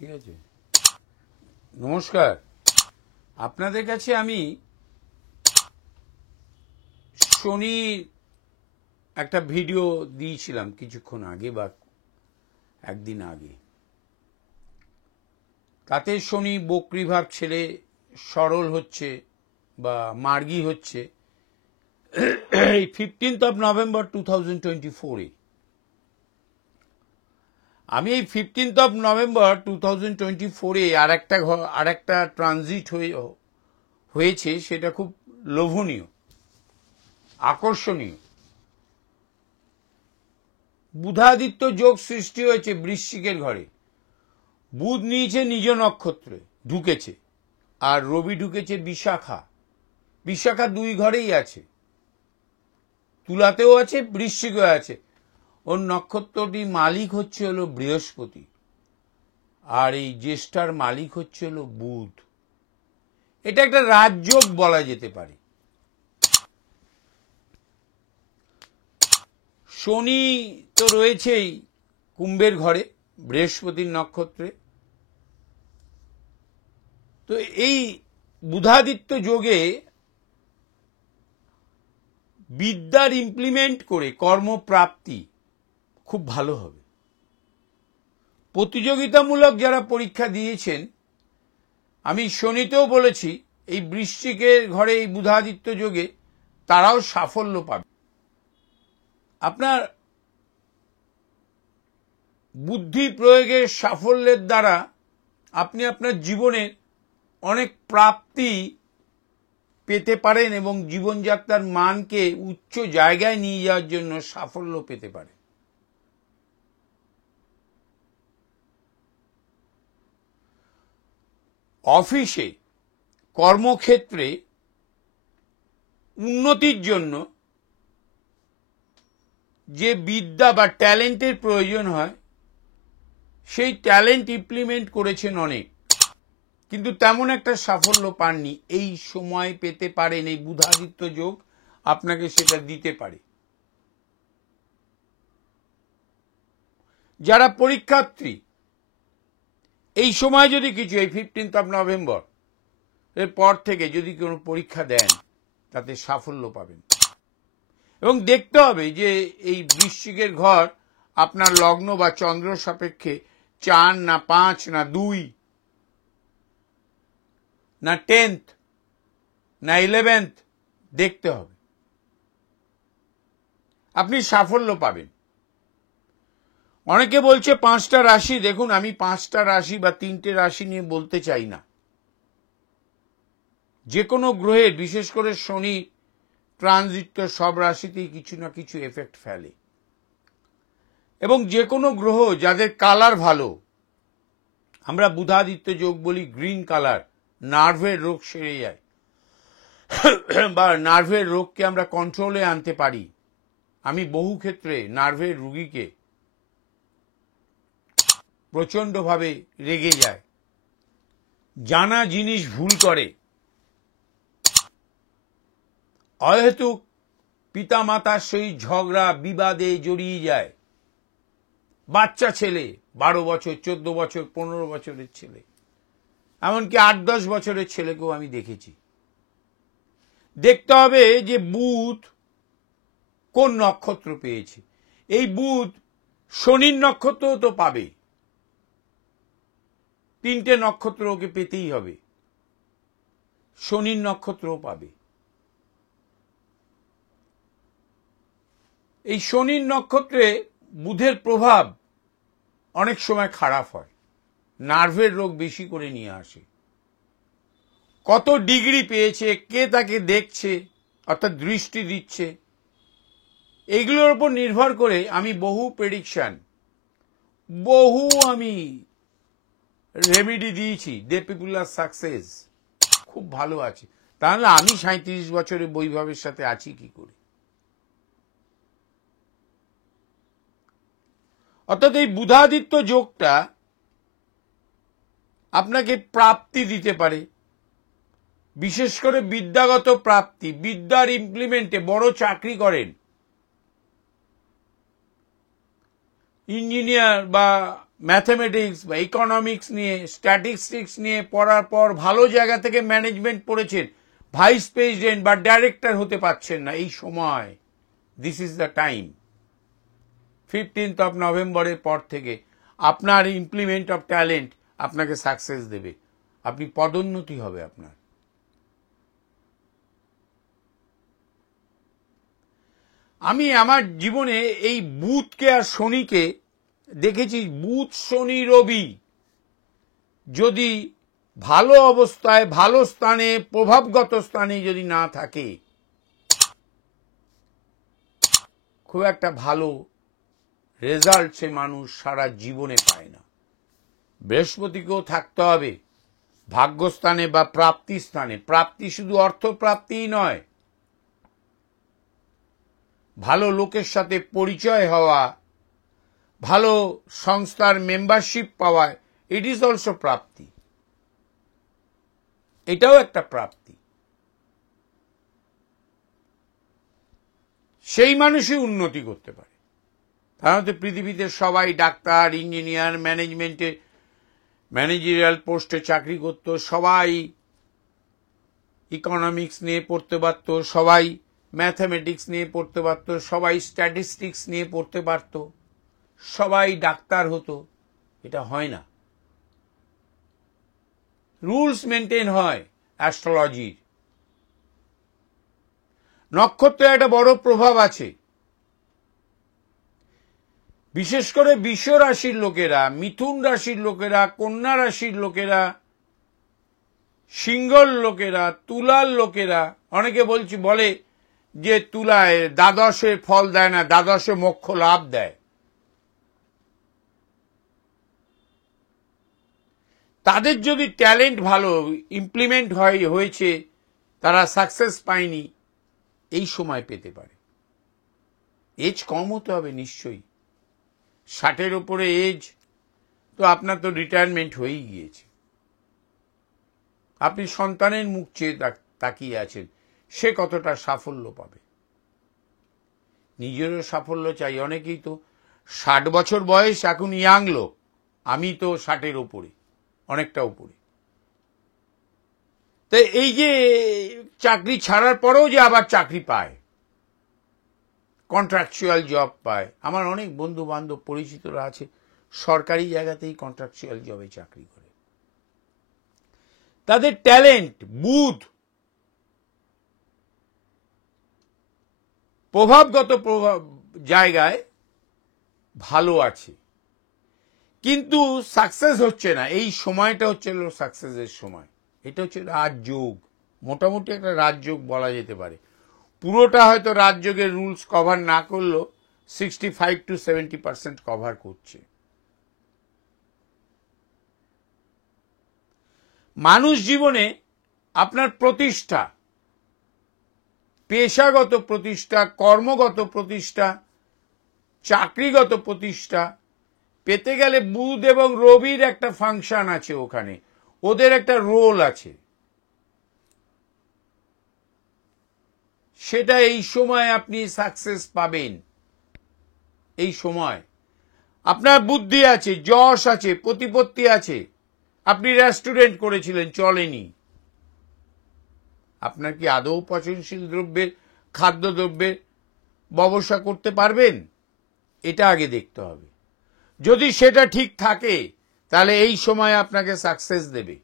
ঠিক আছে। নমস্কার, আপনাদের কাছে আমি শনির একটা ভিডিও দিয়েছিলাম কিছুক্ষণ আগে বা একদিন আগে। তাতে শনি বক্রীভাব ছেড়ে সরল হচ্ছে বা মার্গী হচ্ছে এই 15th নভেম্বর 2024-এ। আমি এই 15th নভেম্বর 2024-এ আর একটা ট্রানজিট হয়েছে, সেটা খুব লোভনীয়, আকর্ষণীয়। বুধাদিত্য যোগ সৃষ্টি হয়েছে বৃশ্চিকের ঘরে। বুধ নিয়েছে নিজ নক্ষত্রে ঢুকেছে, আর রবি ঢুকেছে বিশাখা। বিশাখা দুই ঘরেই আছে, তুলাতেও আছে, বৃশ্চিকেও আছে। ওর নক্ষত্রটি মালিক হচ্ছে হলো বৃহস্পতি, আর এই জ্যেষ্ঠার মালিক হচ্ছে হলো বুধ। এটা একটা রাজযোগ বলা যেতে পারে। শনি তো রয়েছেই কুম্ভের ঘরে বৃহস্পতির নক্ষত্রে। তো এই বুধাদিত্য যোগে বিদ্যার ইমপ্লিমেন্ট করে কর্মপ্রাপ্তি খুব ভালো হবে। প্রতিযোগিতামূলক যারা পরীক্ষা দিয়েছেন, আমি শনিতেও বলেছি, এই বৃশ্চিকের ঘরে এই বুধাদিত্য যোগে তারাও সাফল্য পাবে। আপনার বুদ্ধি প্রয়োগের সাফল্যের দ্বারা আপনি আপনার জীবনের অনেক প্রাপ্তি পেতে পারেন এবং জীবনযাত্রার মানকে উচ্চ জায়গায় নিয়ে যাওয়ার জন্য সাফল্য পেতে পারেন। অফিসে, কর্মক্ষেত্রে উন্নতির জন্য যে বিদ্যা বা ট্যালেন্টের প্রয়োজন হয়, সেই ট্যালেন্ট ইমপ্লিমেন্ট করেছেন অনেক, কিন্তু তেমন একটা সাফল্য পাননি। এই সময় পেতে পারেন, এই বুধাদিত্য যোগ আপনাকে সেটা দিতে পারে। যারা পরীক্ষার্থী, এই সময় যদি কিছু, এই 15th নভেম্বর এর পর থেকে যদি কোনো পরীক্ষা দেন, তাতে সাফল্য পাবেন। এবং দেখতে হবে যে এই বৃশ্চিকের ঘর আপনার লগ্ন বা চন্দ্র সাপেক্ষে 4 না 5 না 2 না 10th না 11th দেখতে হবে, আপনি সাফল্য পাবেন। অনেকে বলছে 5টা রাশি। দেখুন, আমি 5টা রাশি বা 3টে রাশি নিয়ে বলতে চাই না। যে কোনো গ্রহের, বিশেষ করে শনি ট্রানজিট সব রাশিতেই কিছু না কিছু এফেক্ট ফেলে। এবং যে কোনো গ্রহ যাদের কালার ভালো, আমরা বুধাদিত্য যোগ বলি গ্রিন কালার, নার্ভের রোগ সেরে যায় বা নার্ভের রোগকে আমরা কন্ট্রোলে আনতে পারি। আমি বহু ক্ষেত্রে নার্ভের রোগীকে প্রচন্ডভাবে রেগে যায়, জানা জিনিস ভুল করে, অহেতুক পিতা মাতার সহিত ঝগড়া বিবাদে জড়িয়ে যায়। বাচ্চা ছেলে, 12 বছর, 14 বছর, 15 বছরের ছেলে, এমনকি 8-10 বছরের ছেলেকেও আমি দেখেছি। দেখতে হবে যে বুধ কোন নক্ষত্র পেয়েছে। এই বুধ শনির নক্ষত্রও তো পাবে, 3টে নক্ষত্র ওকে পেতেই হবে, শনির নক্ষত্রও পাবে। এই শনির নক্ষত্রে বুধের প্রভাব অনেক সময় খারাপ হয়, নার্ভের রোগ বেশি করে নিয়ে আসে। কত ডিগ্রি পেয়েছে, কে তাকে দেখছে অর্থাৎ দৃষ্টি দিচ্ছে, এগুলোর উপর নির্ভর করে আমি বহু প্রেডিকশন, আমি রেমেডি দিয়েছি। দে পিপুল আর সাকসেস, খুব ভালো আছে। তাহলে আমি 37 বছরে বৈভবের সাথে আছি কি করে? অর্থাৎ এই বুধাদিত্য যোগটা আপনাকে প্রাপ্তি দিতে পারে, বিশেষ করে বিদ্যাগত প্রাপ্তি। বিদ্যার ইমপ্লিমেন্টে, বড় চাকরি করেন, ইঞ্জিনিয়ার বা ম্যাথমেটিক্স বা ইকোনমিক্স নিয়ে, স্ট্যাটিস্টিক্স নিয়ে পড়ার পর ভালো জায়গা থেকে ম্যানেজমেন্ট পড়েছেন, ভাইস প্রেসিডেন্ট বা ডাইরেক্টর হতে পারছেন না, এই সময় this is the time. 15th নভেম্বরের পর থেকে আপনার ইমপ্লিমেন্ট অফ ট্যালেন্ট আপনাকে সাকসেস দেবে, আপনি পদোন্নতি হবে আপনার। আমি আমার জীবনে এই বুধকে আর শনিকে দেখেছি, বুধ শনি রবি যদি ভালো অবস্থায়, ভালো স্থানে, প্রভাবগত স্থানে যদি না থাকে, খুব একটা ভালো রেজাল্ট সে মানুষ সারা জীবনে পায় না। বৃহস্পতিকেও থাকতে হবে ভাগ্যস্থানে বা প্রাপ্তি স্থানে। প্রাপ্তি শুধু অর্থ প্রাপ্তিই নয়, ভালো লোকের সাথে পরিচয় হওয়া, ভালো সংস্থার মেম্বারশিপ পাওয়া, ইট ইজ অলসো প্রাপ্তি, এটাও একটা প্রাপ্তি। সেই মানুষই উন্নতি করতে পারে। সাধারণত পৃথিবীতে সবাই ডাক্তার, ইঞ্জিনিয়ার, ম্যানেজমেন্টে, ম্যানেজারিয়াল পোস্টে চাকরি করত, সবাই ইকোনমিক্স নিয়ে পড়তে পারত, সবাই ম্যাথমেটিক্স নিয়ে পড়তে পারত, সবাই স্ট্যাটিস্টিক্স নিয়ে পড়তে পারত, সবাই ডাক্তার হতো। এটা হয় না। রুলস মেনটেন হয় অ্যাস্ট্রোলজির। নক্ষত্রের একটা বড় প্রভাব আছে। বিশেষ করে বৃষ রাশির লোকেরা, মিথুন রাশির লোকেরা, কন্যা রাশির লোকেরা, সিংহর লোকেরা, তুলার লোকেরা, অনেকে বলে যে তুলায় দ্বাদশে ফল দেয় না, দ্বাদশে মোক্ষ লাভ দেয়। তাদের যদি ট্যালেন্ট ভালো ইমপ্লিমেন্ট হয়েছে, তারা সাকসেস পায়নি, এই সময় পেতে পারে। এজ কম হতে হবে নিশ্চয়ই। 60-এর উপরে এজ তো আপনার তো রিটায়ারমেন্ট হয়েই গিয়েছে। আপনি সন্তানের মুখ চেয়ে তাকিয়ে আছেন, সে কতটা সাফল্য পাবে। নিজেরও সাফল্য চাই। অনেকেই তো 60 বছর বয়স, এখন ইয়াং লোক। আমি তো 60-এর উপরে, অনেকটা উপরে। তো এই যে চাকরি ছাড়ার পরেও যে আবার চাকরি পায়, কন্ট্রাকচুয়াল জব পায়, আমার অনেক বন্ধু বান্ধব পরিচিতরা আছে সরকারি জায়গাতেই কন্ট্রাকচুয়াল জবে চাকরি করে। তাদের ট্যালেন্ট, বুধ প্রভাবগত জায়গায় ভালো আছে, কিন্তু সাকসেস হচ্ছে না। এই সময়টা হচ্ছে সাকসেসের সময়। এটা হচ্ছে রাজযোগ, মোটামুটি একটা রাজযোগ বলা যেতে পারে। পুরোটা হয়তো রাজযোগের রুলস কভার না করলেও 65 to 70% কভার করছে। মানুষ জীবনে আপনার প্রতিষ্ঠা, পেশাগত প্রতিষ্ঠা, কর্মগত প্রতিষ্ঠা, চাকরিগত প্রতিষ্ঠা পেতে গেলে বুধ এবং রবির একটা ফাংশন আছে, ওখানে ওদের একটা রোল আছে। সেটা এই সময় আপনি সাকসেস পাবেন। এই সময় আপনার বুদ্ধি আছে, যশ আছে, প্রতিপত্তি আছে। আপনি রেস্টুরেন্ট করেছিলেন, চলেনি। আপনার কি আদৌ পচনশীল দ্রব্যের, খাদ্যদ্রব্যের ব্যবসা করতে পারবেন? এটা আগে দেখতে হবে। যদি সেটা ঠিক থাকে, তাহলে এই সময় আপনাকে সাকসেস দেবে।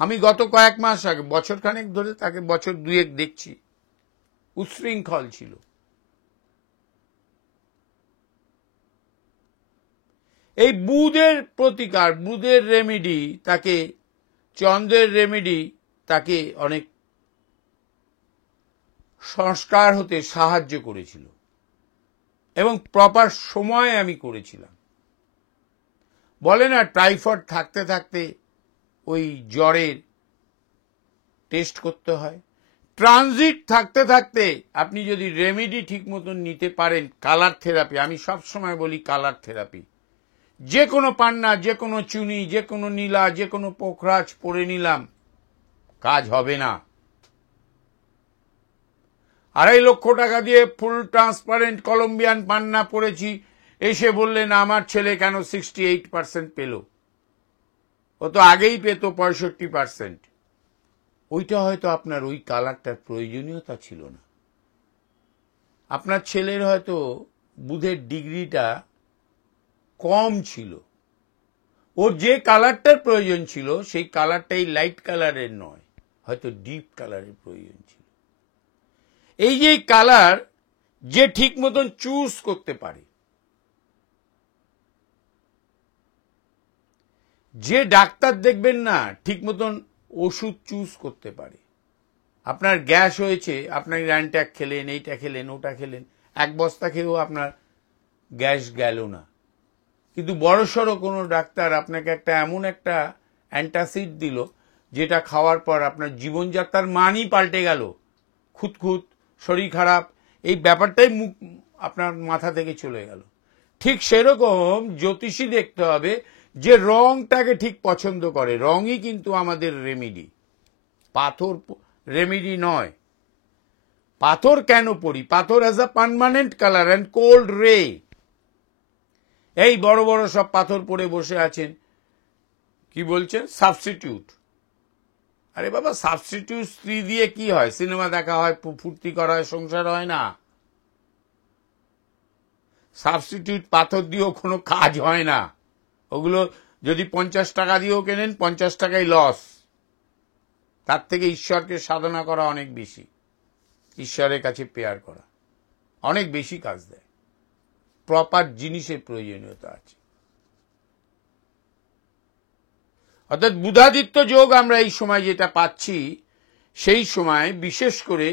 আমি গত কয়েক মাস আগে, বছরখানেক ধরে তাকে বছর 2 দেখছি, উচ্ছৃঙ্খল ছিল। এই বুধের প্রতিকার, বুধের রেমেডি তাকে, চন্দ্রের রেমেডি তাকে অনেক সংস্কার হতে সাহায্য করেছিল, এবং প্রপার সময়ে আমি করেছিলাম। বলে না টাইফয়েড থাকতে থাকতে ওই জ্বরের টেস্ট করতে হয়। ট্রানজিট থাকতে থাকতে আপনি যদি রেমেডি ঠিক মতন নিতে পারেন, কালার থেরাপি, আমি সব সময় বলি কালার থেরাপি, যে কোনো পান্না, যে কোনো চুনি, যে কোনো নীলা, যে কোনো পোখরাজ পরে নিলাম, কাজ হবে না। 2.5 লক্ষ টাকা দিয়ে ফুল ট্রান্সপারেন্ট কলম্বিয়ান পান্না পরেছি, এসে বললেন আমার ছেলে কেন 68% পেল, ও তো আগেই পেত 65%। ওইটা হয়তো আপনার ওই কালারটার প্রয়োজনীয়তা ছিল না। আপনার ছেলের হয়তো বুধের ডিগ্রিটা কম ছিল, ওর যে কালারটার প্রয়োজন ছিল সেই কালারটাই লাইট কালারের নয়, হয়তো ডিপ কালারের প্রয়োজন ছিল। এই যে কালার যে ঠিক মতন চুজ করতে পারে, যে ডাক্তার দেখবেন না ঠিক মতন ওষুধ চুজ করতে পারে। আপনার গ্যাস হয়েছে, আপনার অ্যান্ট্যাক খেলেন, এইটা খেলেন, ওটা খেলেন, এক বস্তা খেয়েও আপনার গ্যাস গেল না, কিন্তু বড়সড় কোনো ডাক্তার আপনাকে একটা এমন একটা অ্যান্টাসিড দিল যেটা খাওয়ার পর আপনার জীবনযাত্রার মানই পাল্টে গেল, খুঁতখুত, শরীর খারাপ, এই ব্যাপারটাই আপনার মাথা থেকে চলে গেল। ঠিক সেরকম জ্যোতিষী দেখতে হবে যে রংটাকে ঠিক পছন্দ করে। রংই কিন্তু আমাদের রেমিডি, পাথর রেমিডি নয়। পাথর কেন পড়ি? পাথর has a permanent colour and cold রে। এই বড় বড় সব পাথর পড়ে বসে আছেন, কি বলছেন? সাবস্টিটিউট। আরে বাবা, সাবস্টিটিউট স্ত্রী দিয়ে কি হয়? সিনেমা দেখা হয়, ফুর্তি করা হয়, সংসার হয় না। সাবস্টিটিউট পাথর দিয়েও কোনো কাজ হয় না। ওগুলো যদি 50 টাকা দিয়েও কেনেন, 50 টাকাই লস। তার থেকে ঈশ্বরকে সাধনা করা অনেক বেশি, ঈশ্বরের কাছে প্রেয়ার করা অনেক বেশি কাজ দেয়। প্রপার জিনিসের প্রয়োজনীয়তা আছে। অর্থাৎ বুধাদিত্য যোগ আমরা এই সময় যেটা পাচ্ছি, সেই সময় বিশেষ করে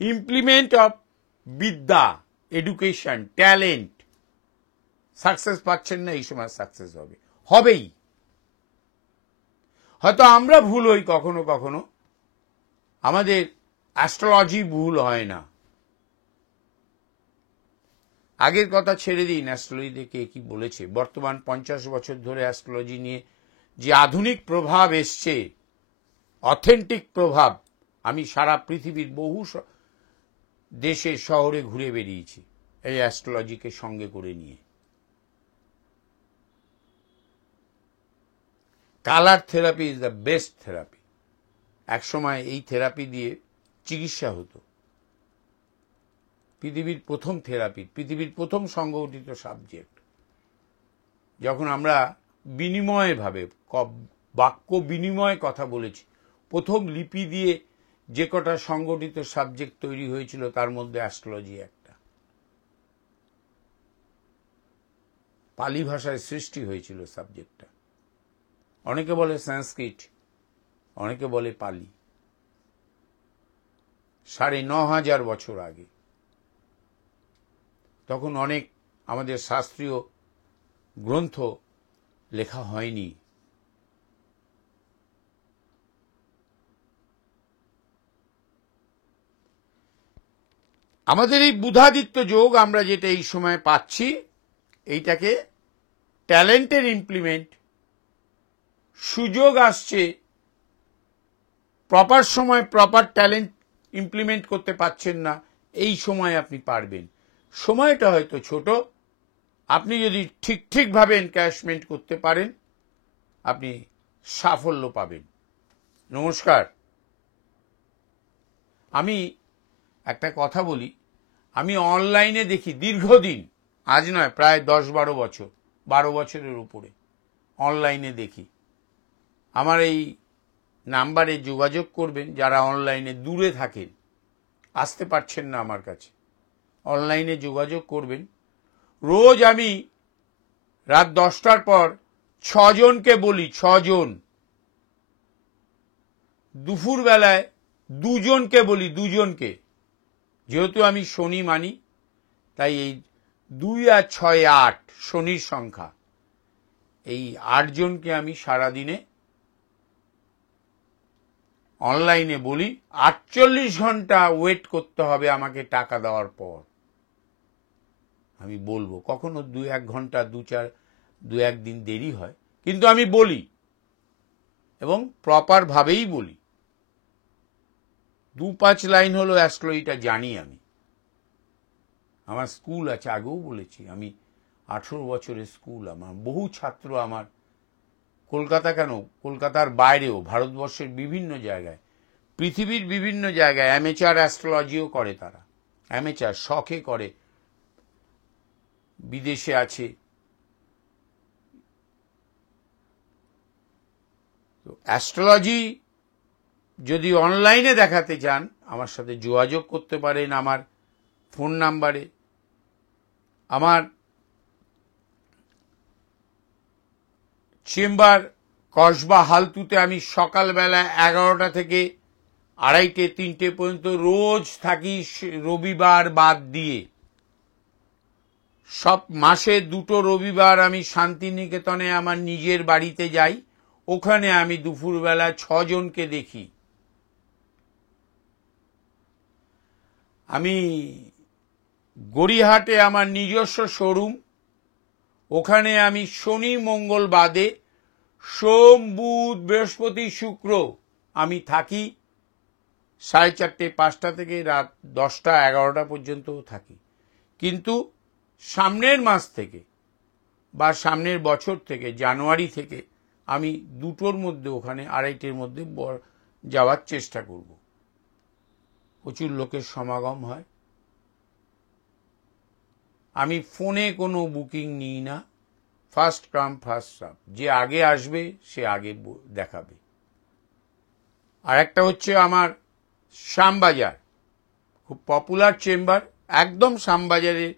ইমপ্লিমেন্ট অফ বিদ্যা, এডুকেশন, ট্যালেন্ট, সাকসেস পাচ্ছেন না, এই সময় সাকসেস হবেই। হয়তো আমরা ভুল হই কখনো কখনো, আমাদের অ্যাস্ট্রোলজি ভুল হয় না। আগের কথা ছেড়ে দিন, অ্যাস্ট্রোলজি দেখে কি বলেছে। বর্তমান 50 বছর ধরে অ্যাস্ট্রোলজি নিয়ে যে আধুনিক প্রভাব এসছে, অথেন্টিক প্রভাব, আমি সারা পৃথিবীর বহু দেশে শহরে ঘুরে বেরিয়েছি এই অ্যাস্ট্রোলজিকে সঙ্গে করে নিয়ে। Colour therapy is the best therapy. একসময় এই থেরাপি দিয়ে চিকিৎসা হতো। পৃথিবীর প্রথম থেরাপি, পৃথিবীর প্রথম সংগঠিত সাবজেক্ট। যখন আমরা বিনিময় ভাবে, বাক্য বিনিময় কথা বলেছি, প্রথম লিপি দিয়ে যে কটা সংগঠিত সাবজেক্ট তৈরি হয়েছিল তার মধ্যে অ্যাস্ট্রোলজি একটা। পালি ভাষায় সৃষ্টি হয়েছিল সাবজেক্টটা। অনেকে বলে সংস্কৃত, অনেকে বলে পালি। 9,500 বছর আগে। তখন অনেক আমাদের শাস্ত্রীয় গ্রন্থ লেখা হয়নি। আমাদের এই বুধাদিত্য যোগ আমরা যেটা এই সময় পাচ্ছি, এইটাকে ট্যালেন্টের ইমপ্লিমেন্ট, সুযোগ আসছে, প্রপার সময় প্রপার ট্যালেন্ট ইমপ্লিমেন্ট করতে পারছেন না, এই সময় আপনি পারবেন। সময়টা হয়তো ছোট, আপনি যদি ঠিকভাবে এনক্যাশমেন্ট করতে পারেন, আপনি সাফল্য পাবেন। নমস্কার। আমি একটা কথা বলি, আমি অনলাইনে দেখি দীর্ঘদিন, আজ নয়, প্রায় 10-12 বছর, 12 বছরের উপরে অনলাইনে দেখি। আমার এই নাম্বারে যোগাযোগ করবেন যারা অনলাইনে দূরে থাকেন, আসতে পারছেন না আমার কাছে, অনলাইনে যোগাযোগ করবেন। রোজ আমি রাত 10টার পর 6 জনকে বলি, 6 জন। দুপুর বেলায় 2 জনকে বলি, 2 জনকে। যেহেতু আমি শনি মানি, তাই এই 2 আর 6 8 শনির সংখ্যা, এই 8 জনকে আমি সারাদিনে অনলাইনে বলি। 48 ঘন্টা ওয়েট করতে হবে আমাকে টাকা দেওয়ার পর। আমি বলবো, কখনো 2-1 ঘন্টা, 2-1 দিন দেরি হয়, কিন্তু আমি বলি এবং প্রপার ভাবেই বলি। 2-5 লাইন হলো অ্যাস্ট্রোলজিটা জানি আমি, আমার স্কুল আছে, আগেও বলেছি। আমি 18 বছরের স্কুল আমার, বহু ছাত্র আমার, কলকাতা কেন, কলকাতার বাইরেও ভারতবর্ষের বিভিন্ন জায়গায়, পৃথিবীর বিভিন্ন জায়গায় অ্যামেচার অ্যাস্ট্রোলজিও করে, তারা অ্যামেচার শখে করে, বিদেশে আছে। তো অ্যাস্ট্রোলজি যদি অনলাইনে দেখাতে চান আমার সাথে যোগাযোগ করতে পারেন আমার ফোন নাম্বারে। আমার চেম্বার কসবা হালতুতে, আমি সকালবেলা 11টা থেকে 2:30 3টে পর্যন্ত রোজ থাকি, রবিবার বাদ দিয়ে। সব মাসে 2টো রবিবার আমি শান্তিনিকেতনে আমার নিজের বাড়িতে যাই, ওখানে আমি দুপুরবেলা 6 জনকে দেখি। আমি গড়িয়াহাটে আমার নিজস্ব শোরুম, ওখানে আমি শনি মঙ্গল বাদে সোম বুধ বৃহস্পতি শুক্র আমি থাকি, 4:30 5টা থেকে রাত 10টা 11টা পর্যন্ত থাকি। কিন্তু সামনের মাস থেকে বা সামনের বছর থেকে, জানুয়ারি থেকে আমি 2টোর মধ্যে, ওখানে 2:30-র মধ্যে যাওয়ার চেষ্টা করব। প্রচুর লোকের সমাগম হয়। আমি ফোনে কোনো বুকিং নিই না, ফার্স্ট কাম ফার্স্ট সার্ভ, যে আগে আসবে সে আগে দেখাবে। আর একটা হচ্ছে আমার শ্যামবাজার, খুব পপুলার চেম্বার, একদম শ্যামবাজারে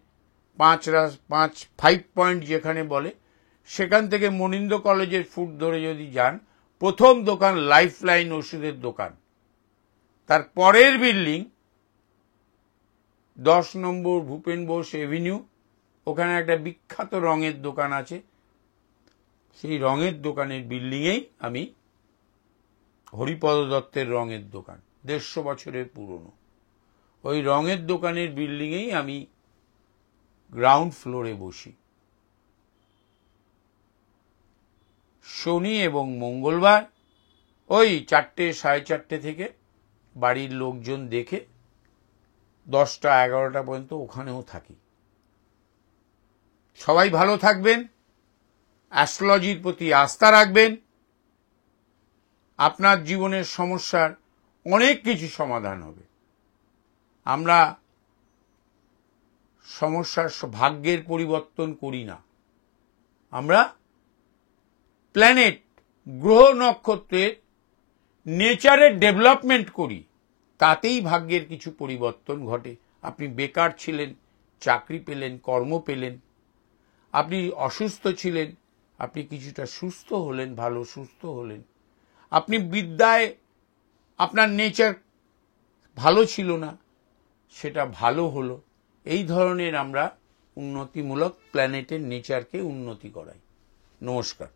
5 পয়েন্ট যেখানে বলে, সেখান থেকে মনিন্দ্র কলেজের ফুট ধরে যদি যান, প্রথম দোকান লাইফ লাইন ওষুধের দোকান, তার পরের বিল্ডিং 10 নম্বর ভূপেন বোস এভিনিউ, ওখানে একটা বিখ্যাত রঙের দোকান আছে। সেই রঙের দোকানের বিল্ডিংয়েই আমি, হরিপদ দত্তের রঙের দোকান, 150 বছরের পুরনো, ওই রঙের দোকানের বিল্ডিংয়েই আমি গ্রাউন্ড ফ্লোরে বসি। শনি এবং মঙ্গলবার ওই 4টে 4:30 থেকে বাড়ির লোকজন দেখে 10টা 11টা পর্যন্ত ওখানেও থাকি। সবাই ভালো থাকবেন, অ্যাস্ট্রোলজির প্রতি আস্থা রাখবেন, আপনার জীবনের সমস্যার অনেক কিছু সমাধান হবে। আমরা সমস্যার ভাগ্যের পরিবর্তন করি না, আমরা প্ল্যানেট, গ্রহ নক্ষত্রের নেচারের ডেভেলপমেন্ট করি, তাতেই ভাগ্যের কিছু পরিবর্তন ঘটে। আপনি বেকার ছিলেন, চাকরি পেলেন, কর্ম পেলেন, আপনি অসুস্থ ছিলেন, আপনি কিছুটা সুস্থ হলেন, ভালো সুস্থ হলেন, আপনি বিদ্যায় আপনার নেচার ভালো ছিল না, সেটা ভালো হলো। এই ধরনের আমরা উন্নতিমূলক প্ল্যানেটের নেচারকে উন্নতি করাই। নমস্কার।